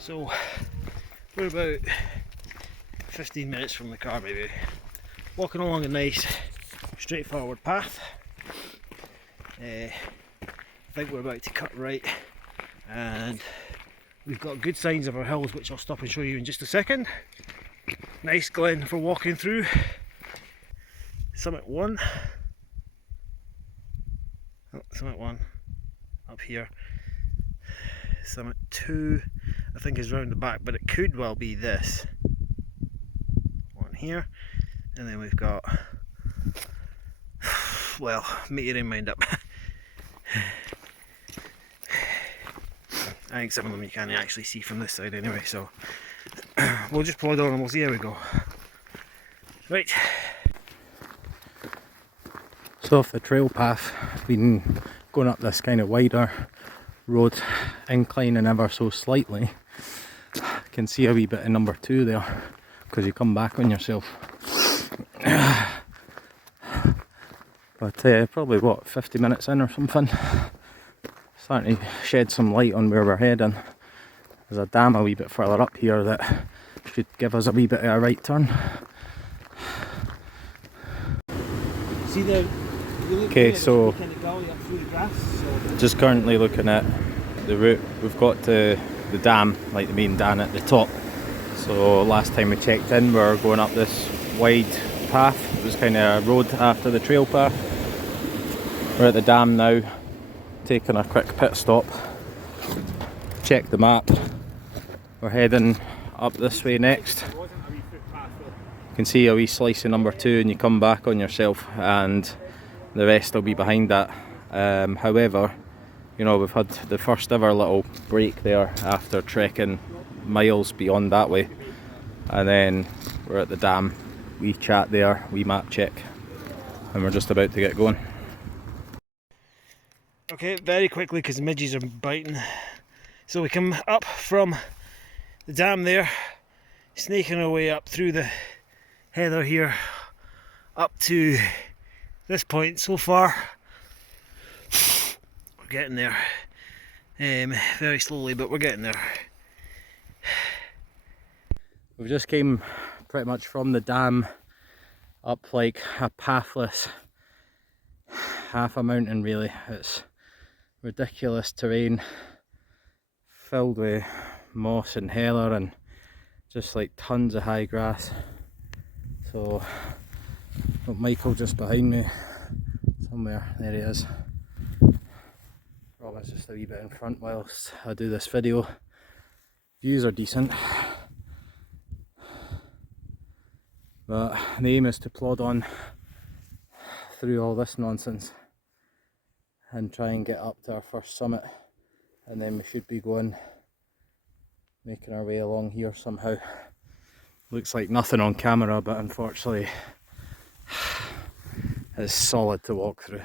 So we're about 15 minutes from the car maybe, walking along a nice straightforward path. I think we're about to cut right, and we've got good signs of our hills, which I'll stop and show you in just a second. Nice glen for walking through. Summit 1. Oh, Summit 1 up here. Summit 2 I think is round the back, but it could well be this one here. And then we've got, well, make your own mind up. I think some of them you can't actually see from this side anyway, so we'll just plod on and we'll see how we go. Right. So off the trail path, been going up this kind of wider road, inclining ever so slightly. You can see a wee bit of number 2 there, because you come back on yourself. But probably what, 50 minutes in or something. Starting to shed some light on where we're heading. There's a dam a wee bit further up here that should give us a wee bit of a right turn. See the Okay, so just currently looking at the route. We've got to the dam, like the main dam at the top. So last time we checked in, we were going up this wide path. It was kind of a road after the trail path. We're at the dam now, taking a quick pit stop. Check the map. We're heading up this way next. You can see a wee slice of number 2 and you come back on yourself, and the rest will be behind that. However, you know, we've had the first ever little break there after trekking miles beyond that way, and then we're at the dam. We chat there, we map check, and we're just about to get going. Okay, very quickly because the midges are biting. So we come up from the dam there, snaking our way up through the heather here, up to this point. So far we're getting there, very slowly, but we're getting there. We've just came pretty much from the dam up like a pathless half a mountain really. It's ridiculous terrain filled with moss and heather and just like tons of high grass. So got Michael just behind me somewhere, there he is. Robin's just a wee bit in front whilst I do this video. Views are decent, but the aim is to plod on through all this nonsense and try and get up to our first summit, and then we should be making our way along here somehow. Looks like nothing on camera, but unfortunately it's solid to walk through.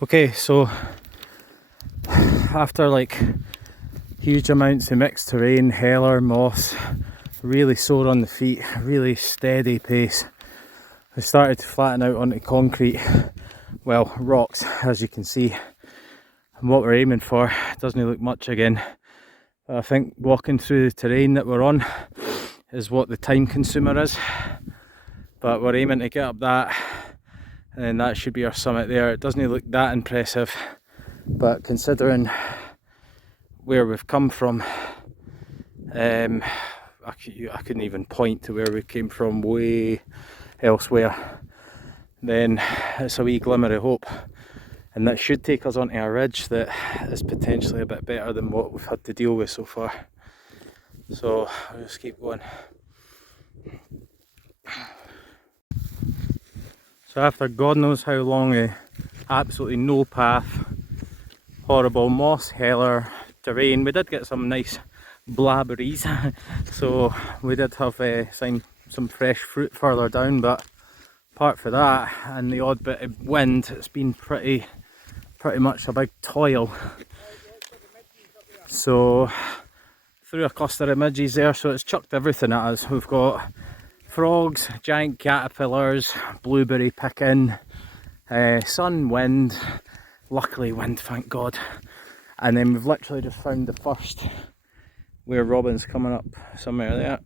Okay, so after like huge amounts of mixed terrain, heather, moss, really sore on the feet, really steady pace, we started to flatten out onto concrete, well, rocks, as you can see. And what we're aiming for doesn't look much again, but I think walking through the terrain that we're on is what the time consumer is. But we're aiming to get up that, and that should be our summit there. It doesn't look that impressive, but considering where we've come from, I couldn't even point to where we came from way elsewhere, then it's a wee glimmer of hope, and that should take us onto a ridge that is potentially a bit better than what we've had to deal with so far. So I'll just keep going. So after God knows how long, absolutely no path, horrible moss, heather terrain. We did get some nice blackberries, so we did have some fresh fruit further down, but apart from that and the odd bit of wind, it's been pretty much a big toil. So through a cluster of midges there, so it's chucked everything at us. We've got frogs, giant caterpillars, blueberry picking, sun, wind, luckily wind, thank God. And then we've literally just found the first, where Robin's coming up somewhere there,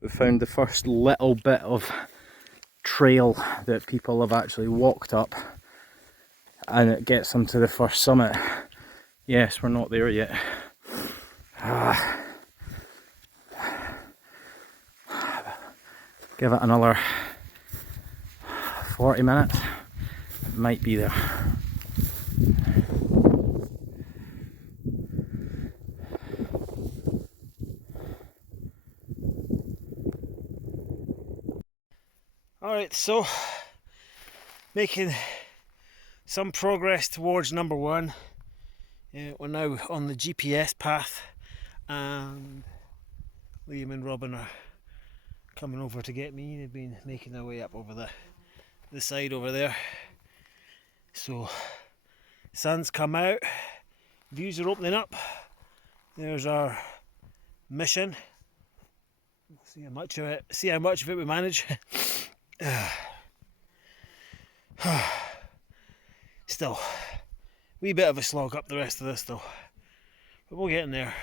we've found the first little bit of trail that people have actually walked up, and it gets them to the first summit. Yes, we're not there yet. Give it another 40 minutes, it might be there. Alright, so making some progress towards number one. We're now on the GPS path, and Liam and Robin are coming over to get me. They've been making their way up over the side over there. So sun's come out, views are opening up. There's our mission. See how much of it we manage. Still, wee bit of a slog up the rest of this though, but we'll get in there.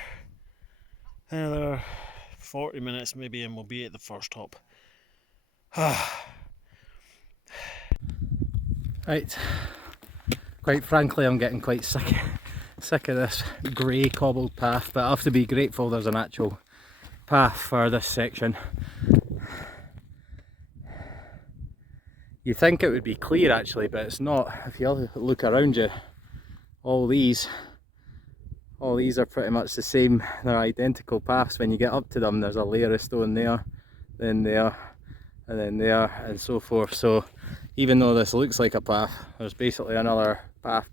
Another 40 minutes maybe and we'll be at the first top. Right, quite frankly I'm getting quite sick of this grey cobbled path, but I have to be grateful there's an actual path for this section. You think it would be clear actually, but it's not. If you look around you, all these are pretty much the same. They're identical paths. When you get up to them, there's a layer of stone there, then there, and then there, and so forth. So even though this looks like a path, there's basically another path,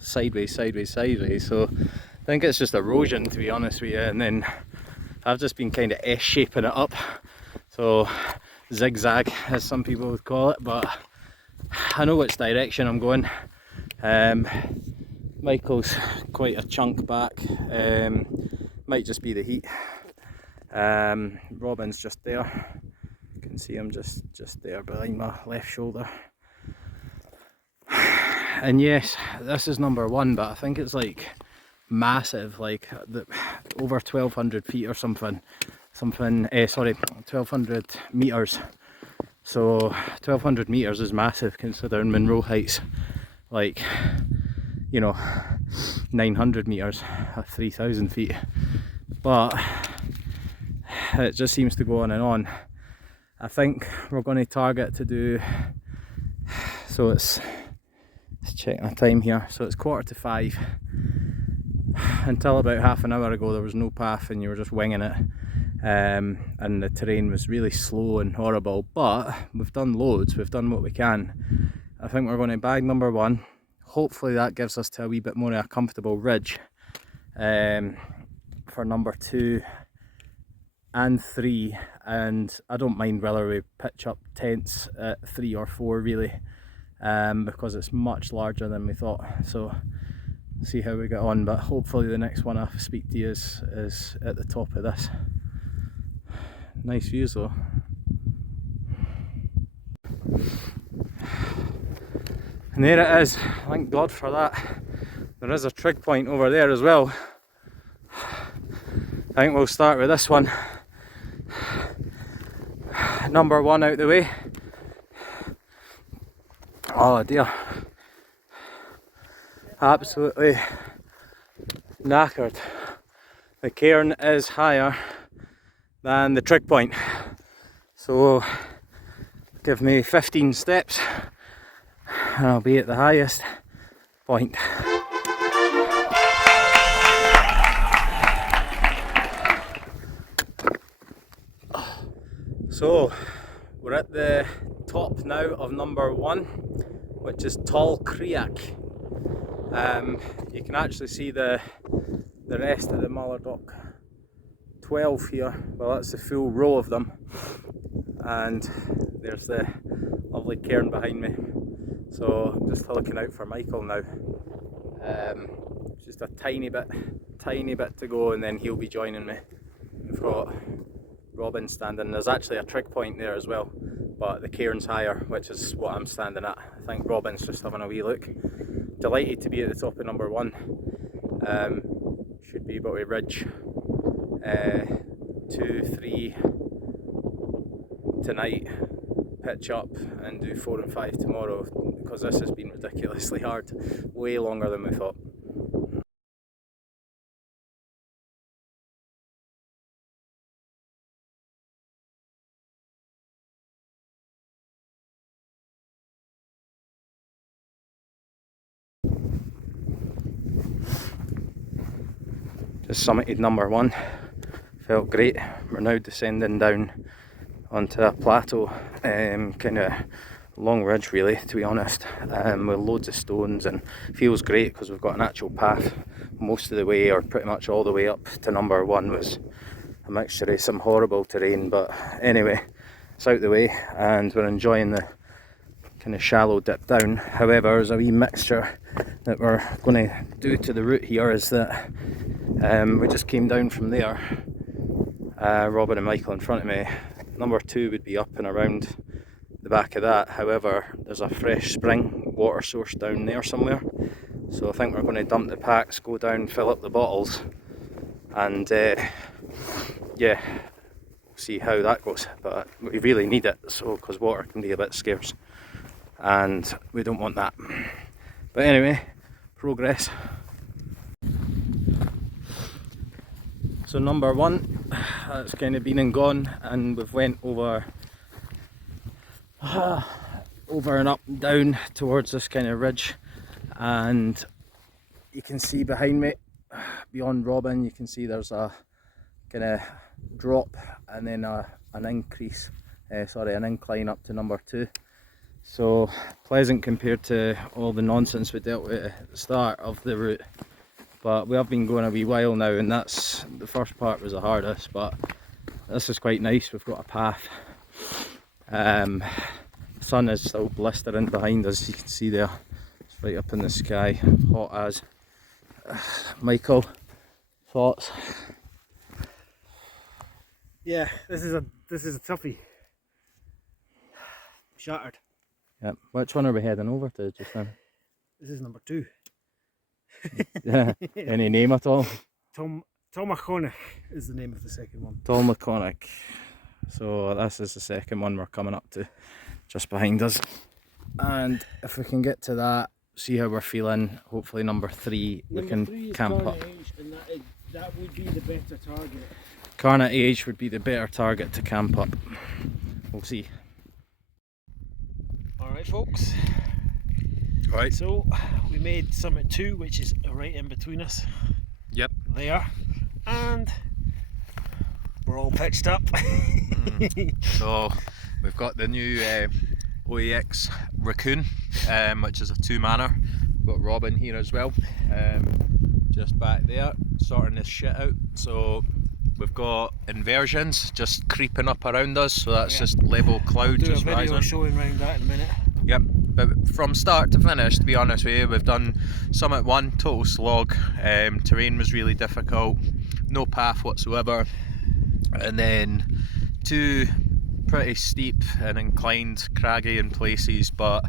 sideways. So I think it's just erosion, to be honest with you. And then I've just been kind of S-shaping it up, so zigzag as some people would call it, but I know which direction I'm going. Michael's quite a chunk back, might just be the heat. Robin's just there, you can see him just there behind my left shoulder. And yes, this is number one, but I think it's like massive, like over 1200 feet or something, 1200 meters. So 1200 meters is massive considering Munro heights, like, you know, 900 meters at 3000 feet. But it just seems to go on and on. I think we're going to target to do, so let's check my time here, so it's 4:45. Until about half an hour ago there was no path and you were just winging it, and the terrain was really slow and horrible, but we've done loads, we've done what we can. I think we're going to bag number one. Hopefully that gives us to a wee bit more of a comfortable ridge for number two and three, and I don't mind whether we pitch up tents at 3 or 4 really, because it's much larger than we thought. So see how we get on, but hopefully the next one I speak to you is at the top of this. Nice views though. And there it is, thank God for that. There is a trig point over there as well. I think we'll start with this one. Number one out the way. Oh dear. Absolutely knackered. The cairn is higher than the trig point, so give me 15 steps and I'll be at the highest point. So we're at the top now of number one, which is Tall Creach. You can actually see the rest of the Mallardock 12 here. Well, that's the full row of them, and there's the lovely cairn behind me. So I'm just looking out for Michael now. Just a tiny bit to go, and then he'll be joining me. We've got Robin standing. There's actually a trig point there as well, but the cairn's higher, which is what I'm standing at. I think Robin's just having a wee look. Delighted to be at the top of number 1. Should be able to ridge 2, 3 tonight, pitch up and do 4 and 5 tomorrow, because this has been ridiculously hard, way longer than we thought. Just summited number 1, felt great. We're now descending down onto a plateau, kind of long ridge really, to be honest, with loads of stones, and feels great because we've got an actual path most of the way, or pretty much all the way up to number 1. Was a mixture of some horrible terrain, but anyway, it's out the way and we're enjoying the kind of shallow dip down. However, there's a wee mixture that we're going to do to the route here, is that we just came down from there, Robin and Michael in front of me. Number 2 would be up and around the back of that. However, there's a fresh spring water source down there somewhere, so I think we're going to dump the packs, go down, fill up the bottles, and yeah, we'll see how that goes. But we really need it, so, because water can be a bit scarce and we don't want that. But anyway, progress. So number 1, that's kind of been and gone, and we've went over and up and down towards this kind of ridge, and you can see behind me, beyond Robin, you can see there's a kind of drop and then an incline up to number 2. So pleasant compared to all the nonsense we dealt with at the start of the route. But we have been going a wee while now, and that's, the first part was the hardest, but this is quite nice. We've got a path. The sun is still blistering behind us, you can see there. It's right up in the sky, hot as. Michael, thoughts? Yeah, this is a toughie. Shattered. Yep. Which one are we heading over to just now? This is number 2. Yeah. Any name at all? Tomachonic is the name of the second one. Tomachonic. So this is the second one we're coming up to, just behind us. And if we can get to that, see how we're feeling, hopefully number 3 we can camp up. And that would be the better target. Carnot Age would be the better target to camp up. We'll see. Alright folks. Right. So we made summit 2, which is right in between us. Yep. There. And we're all pitched up. So we've got the new OEX Raccoon, which is a 2-manner. We've got Robin here as well, just back there, sorting this shit out. So we've got inversions just creeping up around us, so that's just level cloud just rising. I'll do a video showing around that in a minute. Yep, but from start to finish, to be honest with you, we've done Summit 1, total slog. Terrain was really difficult, no path whatsoever, and then 2 pretty steep and inclined, craggy in places, but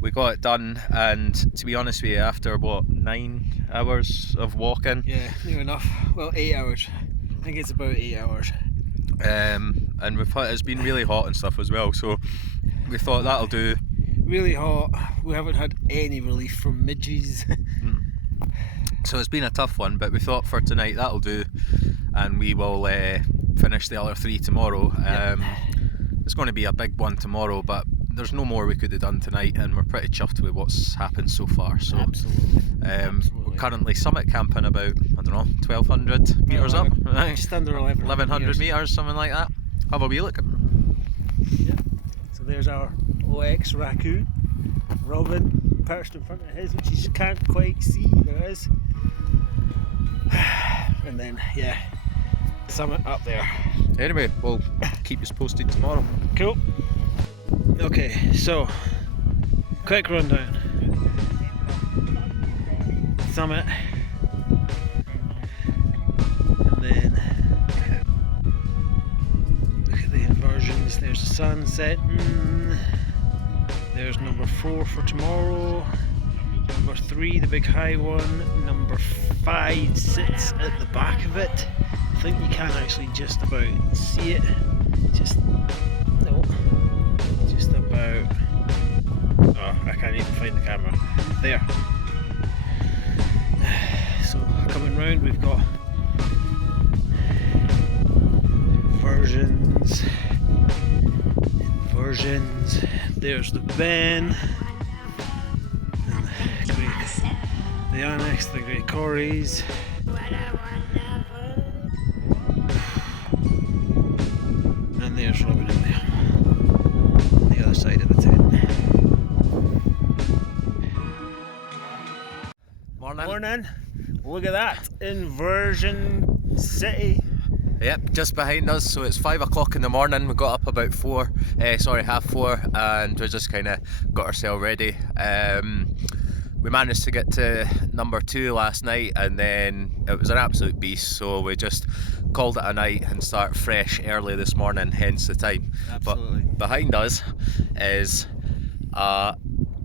we got it done. And to be honest with you, after what, 9 hours of walking? Yeah, near enough. Well, 8 hours. I think it's about 8 hours. And it's been really hot and stuff as well, so we thought that'll do. Really hot. We haven't had any relief from midges. So it's been a tough one, but we thought for tonight that'll do, and we will finish the other 3 tomorrow. It's going to be a big one tomorrow, but there's no more we could have done tonight, and we're pretty chuffed with what's happened so far. So Absolutely. We're currently summit camping about, I don't know, 1,200 metres up, just under 1100 metres, something like that. Have a wee look. Yeah. So there's our OX Raccoon. Robin perched in front of his, which you can't quite see. There is. And then, yeah, summit up there. Anyway, we'll keep you posted tomorrow. Cool. Okay, so quick rundown. Summit, and then look at the inversions. There's the sun setting. There's number 4 for tomorrow. Number 3, the big high one. Number 5 sits at the back of it. I think you can actually just about see it. Just about. Oh, I can't even find the camera. There. So coming round, we've got inversions. There's the Ben. The annex, the Great Corries. And there's Robin in there. On the other side of the tent. Morning. Look at that. Inversion City. Yep, just behind us, so it's 5 o'clock in the morning. We got up about 4, and we just kind of got ourselves ready. We managed to get to number 2 last night, and then it was an absolute beast, so we just called it a night and started fresh early this morning, hence the time. Absolutely. But behind us is a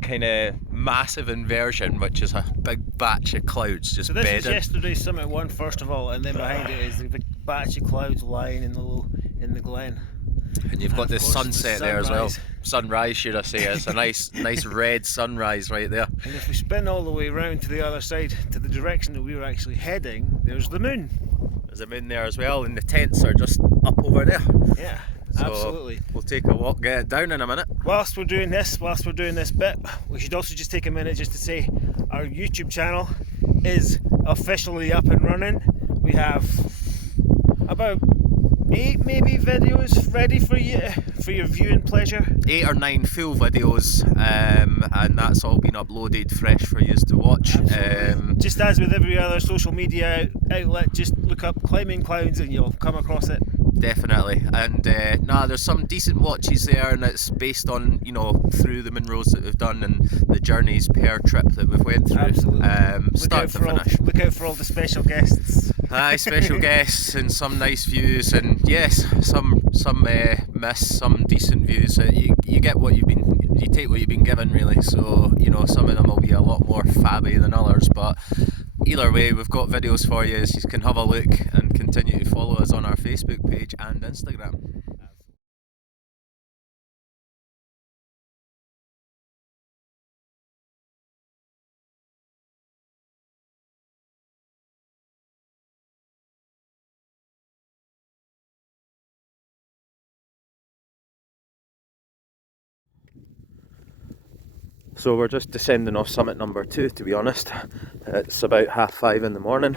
kind of massive inversion, which is a big batch of clouds just So this bedding. is yesterday's Summit 1 first of all, and then behind it is the big batch of clouds lying in the glen. And you've got of the course, sunset the there as well. sunrise. Sunrise, should I say. It's a nice red sunrise right there. And if we spin all the way around to the other side, to the direction that we were actually heading, there's the moon. There's a moon there as well, and the tents are just up over there. Yeah, So absolutely. We'll take a walk, get it down in a minute. Whilst we're doing this bit, we should also just take a minute just to say our YouTube channel is officially up and running. We have about 8 maybe videos ready for your viewing pleasure. 8 or 9 full videos, and that's all been uploaded fresh for you to watch. Just as with every other social media outlet, just look up Climbing Clowns and you'll come across it. Definitely, and there's some decent watches there, and it's based on, through the munros that we've done and the journeys per trip that we've went through. Absolutely. Start to finish. Look out for all the special guests. Aye, special guests and some nice views, and yes, some miss, some decent views. You get what you take what you've been given, really. So some of them will be a lot more fabby than others, but either way, we've got videos for you, so you can have a look and continue to follow us on our Facebook page and Instagram. So we're just descending off summit number 2, to be honest. It's about 5:30 in the morning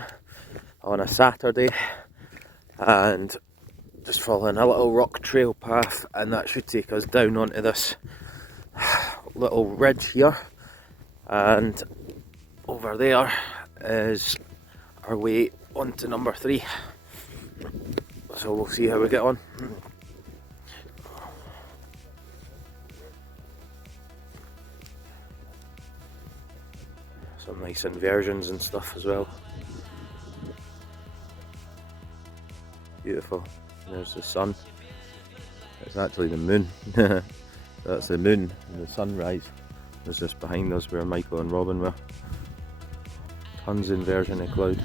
on a Saturday, and just following a little rock trail path, and that should take us down onto this little ridge here, and over there is our way onto number 3. So we'll see how we get on. Some nice inversions and stuff as well. Beautiful. There's the sun. It's actually the moon. That's the moon and the sunrise. It's just behind us where Michael and Robin were. Tons of inversion of cloud.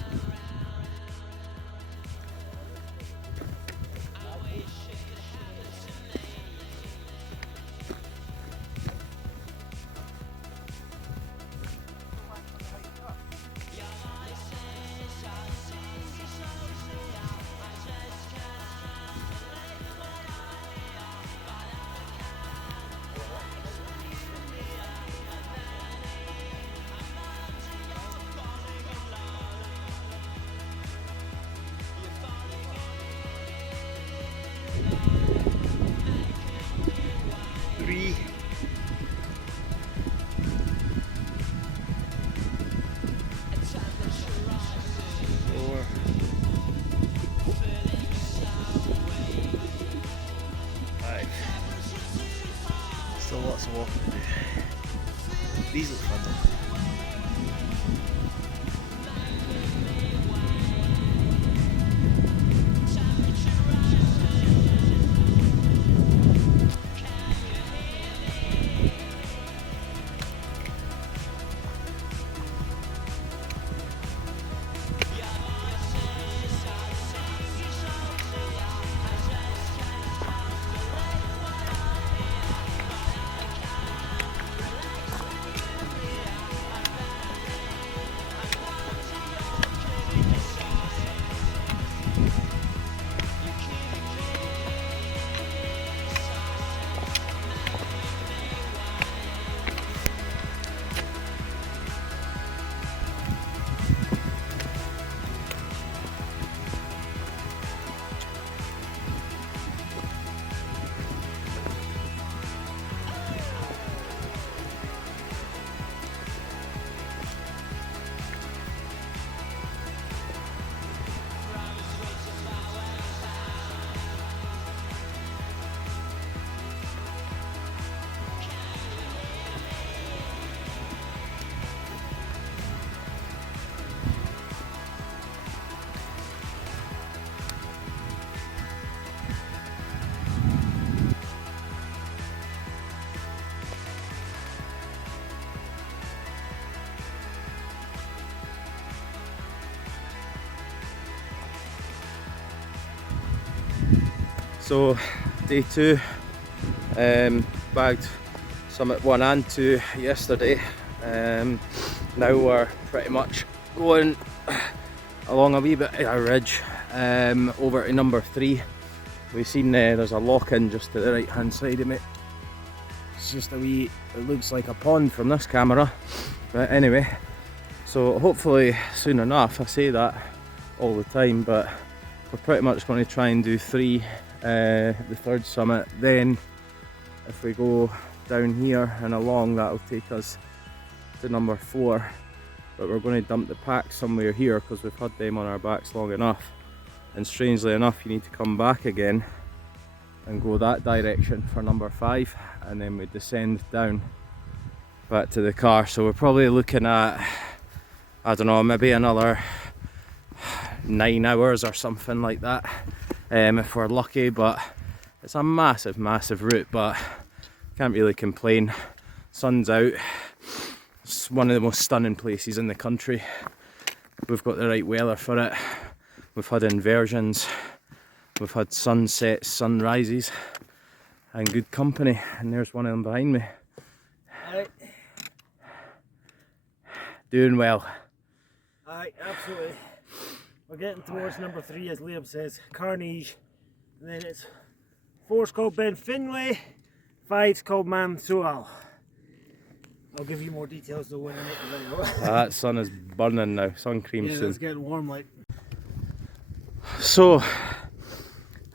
These look fun though. So day 2, bagged summit 1 and 2 yesterday. Now we're pretty much going along a wee bit of a ridge over to number 3. We've seen there's a lock-in just to the right hand side of me. It's just a wee, it looks like a pond from this camera, but anyway, so hopefully soon enough. I say that all the time, but we're pretty much going to try and do 3, the 3rd summit. Then if we go down here and along, that'll take us to number 4, but we're going to dump the pack somewhere here because we've had them on our backs long enough, and strangely enough you need to come back again and go that direction for number 5, and then we descend down back to the car. So we're probably looking at, I don't know, maybe another 9 hours or something like that, if we're lucky. But it's a massive route, but can't really complain. Sun's out. It's one of the most stunning places in the country. We've got the right weather for it. We've had inversions, we've had sunsets, sunrises, and good company. And there's one of them behind me. Aye. Doing well. Aye, absolutely. We're getting towards number 3, as Liam says, Carnage. And then it's 4's called Ben Finlay, 5's called Mansual. I'll give you more details though when I make the video. That sun is burning now, sun cream Yeah, soon. it's getting warm like. So,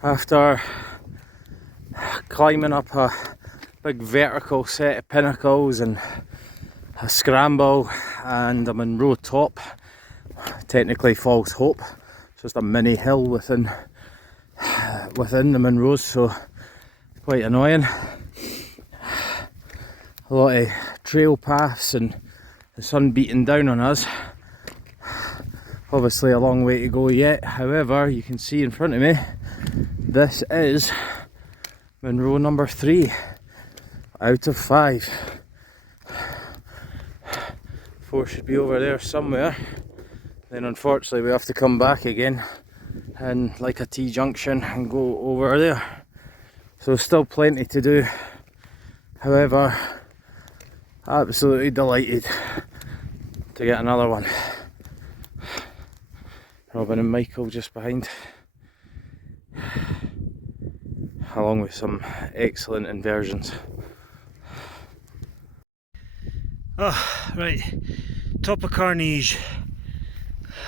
after climbing up a big vertical set of pinnacles and a scramble and a Munro top, technically Falls Hope, it's just a mini hill within the Munros, so quite annoying. A lot of trail paths and the sun beating down on us. Obviously a long way to go yet. However, you can see in front of me, this is Munro number 3 out of 5. 4 should be over there somewhere. Then unfortunately we have to come back again and like a T-junction and go over there. So still plenty to do. However, absolutely delighted to get another one. Robin and Michael just behind, along with some excellent inversions. Oh, right, top of Carnage,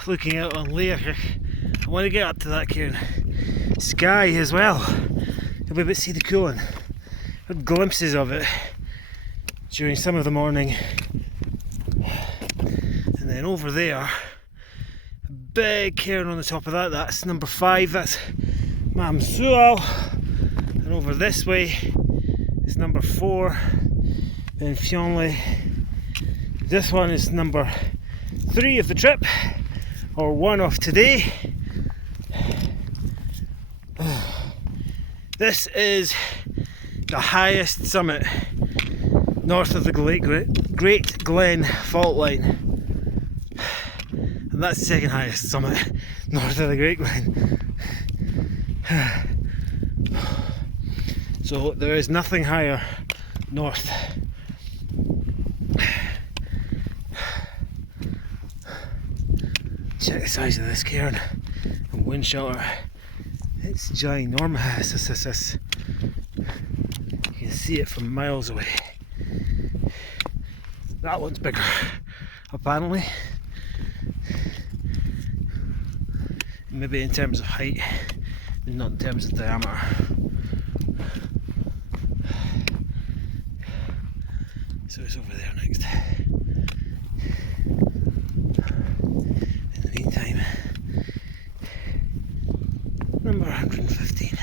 looking out on Glen Affric. I want to get up to that Kieran. Sky as well. You'll be able to see the cooling. Had glimpses of it during some of the morning. And then over there, a big cairn on the top of that, that's number 5, that's Mansual. And over this way is number 4, Ben Finlay. This one is number 3 of the trip, or 1 of today. This is the highest summit north of the Great Glen fault line. And that's the second highest summit north of the Great Glen. So there is nothing higher north. Check the size of this cairn and wind shelter. It's ginormous. You can see it from miles away. That one's bigger, apparently. Maybe in terms of height, but not in terms of diameter. So it's over there next. In the meantime, number 115.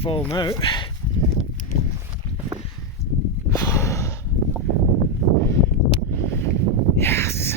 Falling out. Yes.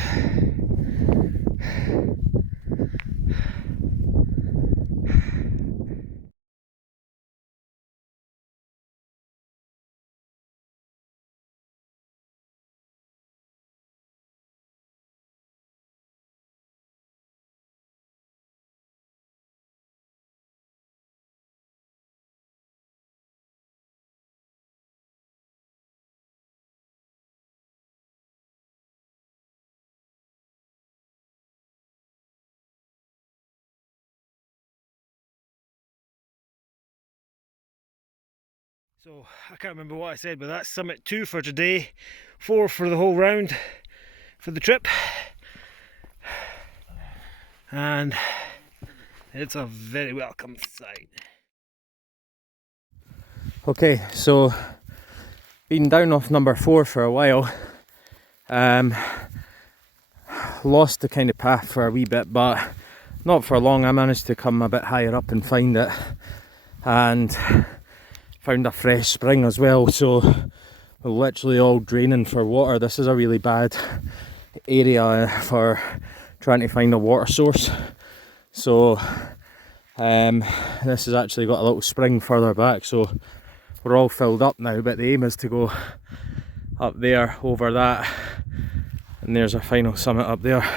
So I can't remember what I said, but that's summit 2 for today, 4 for the whole round for the trip, and it's a very welcome sight. Okay, so been down off number 4 for a while. Lost the kind of path for a wee bit, but not for long. I managed to come a bit higher up and find it, and found a fresh spring as well, so we're literally all draining for water. This is a really bad area for trying to find a water source. So this has actually got a little spring further back, so we're all filled up now, but the aim is to go up there over that, and there's a final summit up there,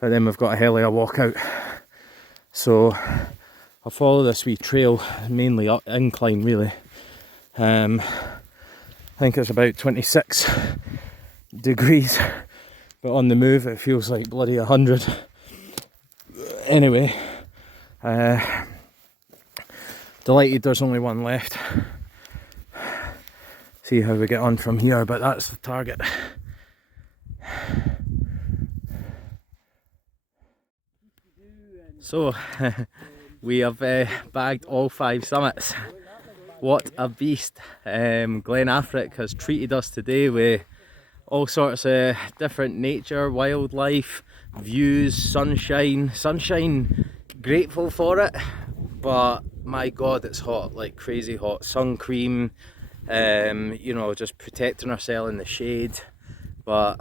but then we've got a hell of a walk out. So I'll follow this wee trail, mainly up incline really. I think it's about 26 degrees, but on the move it feels like bloody 100. Anyway, delighted there's only one left. See how we get on from here, but that's the target. So we have bagged all 5 summits. What a beast. Glen Affric has treated us today with all sorts of different nature, wildlife, views, sunshine. Sunshine, grateful for it, but my god it's hot, like crazy hot. Sun cream, you know, just protecting ourselves in the shade, but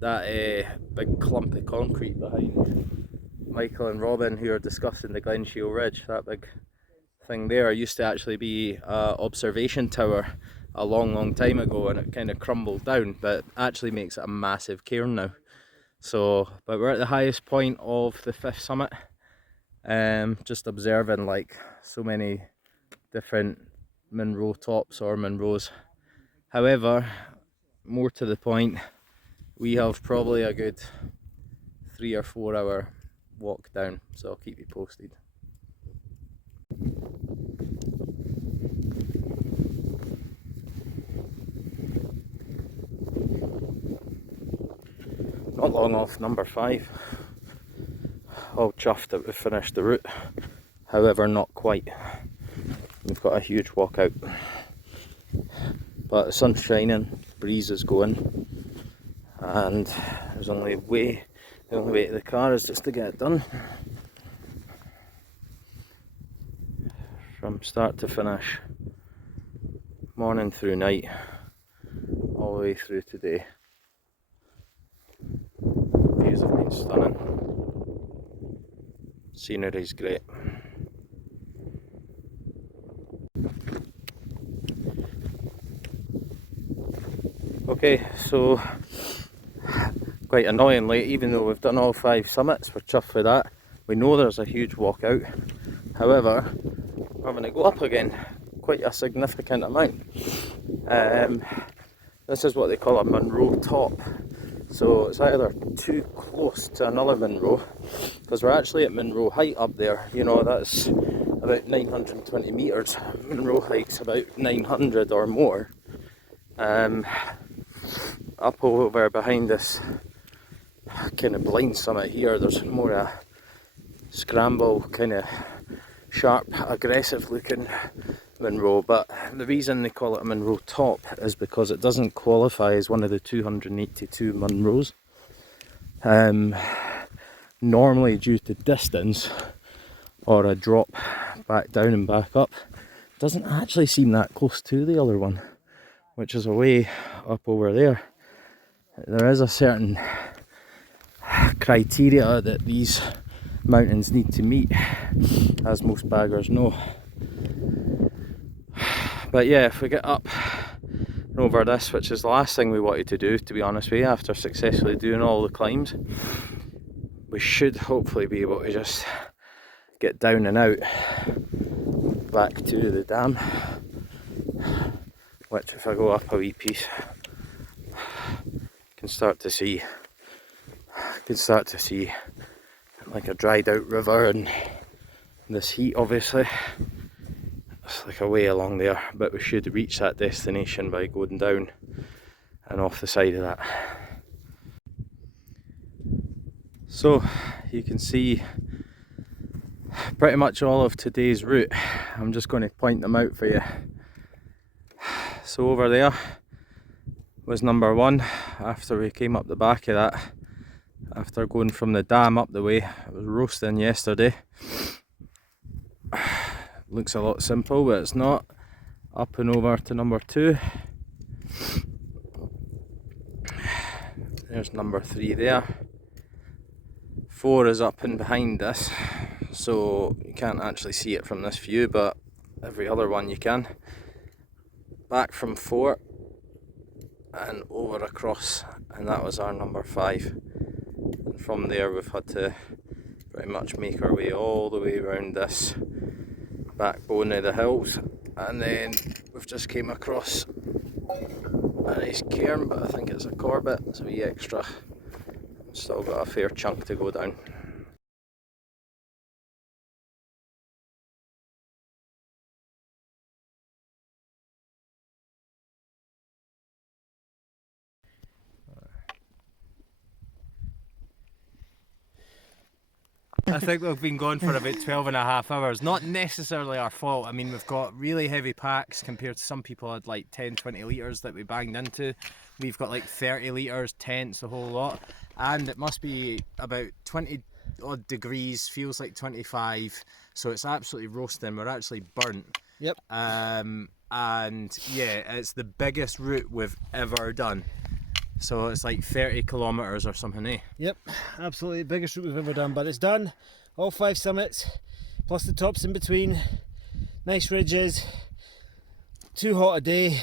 that big clump of concrete behind Michael and Robin, who are discussing the Glen Shiel Ridge, that big thing there used to actually be an observation tower a long time ago, and it kind of crumbled down, but actually makes it a massive cairn now. So, but we're at the highest point of the 5th summit, just observing like so many different munro tops or munros. However, more to the point, we have probably a good 3 or 4 hour walk down, so I'll keep you posted. Not long off number 5. All chuffed that we've finished the route, however not quite. We've got a huge walk out. but the sun's shining, breeze is going, and the only way to the car is just to get it done. From start to finish, morning through night, all the way through today. Views have been stunning. Scenery's great. Okay, so quite annoyingly, even though we've done all 5 summits, we're chuffed with that. We know there's a huge walk out. However, we're going to go up again, quite a significant amount. This is what they call a munro top. So it's either too close to another munro, because we're actually at munro height up there. You know, that's about 920 metres. Munro height's about 900 or more. Up over behind this kind of blind summit here, there's more a scramble, kind of sharp, aggressive looking munro, but the reason they call it a munro top is because it doesn't qualify as one of the 282 munros. Normally due to distance or a drop back down and back up, it doesn't actually seem that close to the other one, which is away up over there. There is a certain criteria that these mountains need to meet, as most baggers know. But yeah, if we get up and over this, which is the last thing we wanted to do, to be honest with you, after successfully doing all the climbs, we should hopefully be able to just get down and out back to the dam, which if I go up a wee piece, can start to see like a dried out river, and this heat obviously, it's like a way along there, but we should reach that destination by going down and off the side of that. So you can see pretty much all of today's route. I'm just going to point them out for you. So over there was number 1 after we came up the back of that, after going from the dam up the way. It was roasting yesterday. Looks a lot simple, but it's not. Up and over to number 2. There's number 3 there. 4 is up and behind this, so you can't actually see it from this view, but every other one you can. Back from 4 and over across, and that was our number 5. And from there we've had to pretty much make our way all the way around this backbone of the hills, and then we've just came across a nice cairn, but I think it's a Corbett, it's a wee extra. Still got a fair chunk to go down. I think we've been going for about 12.5 hours. Not necessarily our fault. I mean, we've got really heavy packs compared to some people had like 10-20 litres that we banged into. We've got like 30 litres, tents, a whole lot. And it must be about 20 odd degrees, feels like 25. So it's absolutely roasting. We're actually burnt. Yep. And yeah, it's the biggest route we've ever done. So it's like 30 kilometres or something, eh? Yep, absolutely biggest route we've ever done, but it's done. All 5 summits, plus the tops in between. Nice ridges. Too hot a day.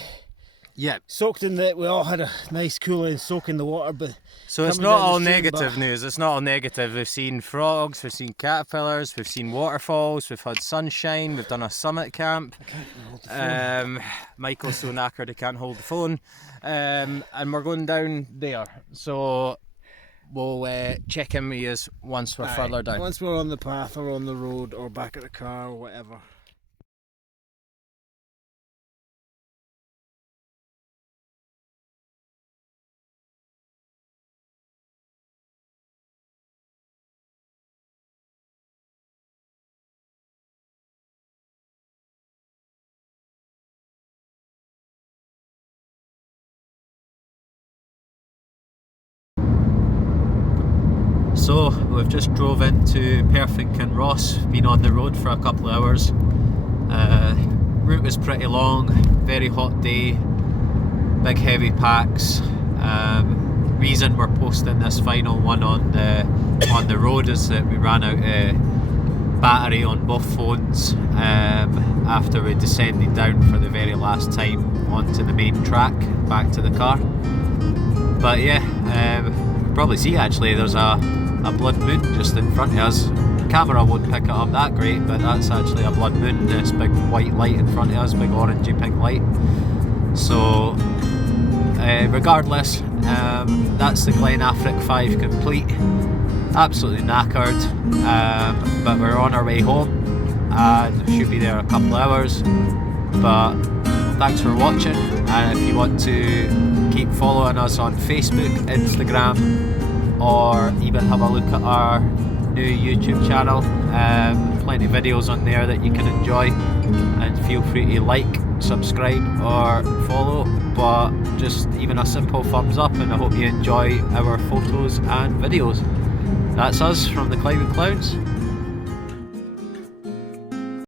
Yeah. Soaked in the, we all had a nice cooling soak in the water, but so it's not all negative news. It's not all negative. We've seen frogs, we've seen caterpillars, we've seen waterfalls, we've had sunshine, we've done a summit camp. Michael's so knackered he can't hold the phone. And we're going down there. So we'll check in with you once we're further down. Once we're on the path or on the road or back at the car or whatever. So we've just drove into Perfink and Ross, been on the road for a couple of hours. Route was pretty long, very hot day, big heavy packs. Reason we're posting this final one on the road is that we ran out of battery on both phones after we descended down for the very last time onto the main track back to the car. But yeah, you can probably see actually there's a blood moon just in front of us. The camera won't pick it up that great, but that's actually a blood moon, this big white light in front of us, big orangey pink light. So regardless, that's the Glen Affric 5 complete. Absolutely knackered, but we're on our way home and should be there a couple of hours. But thanks for watching, and if you want to keep following us on Facebook, Instagram, or even have a look at our new YouTube channel, plenty of videos on there that you can enjoy, and feel free to like, subscribe or follow, but just even a simple thumbs up, and I hope you enjoy our photos and videos. That's us from the Climbing Clowns.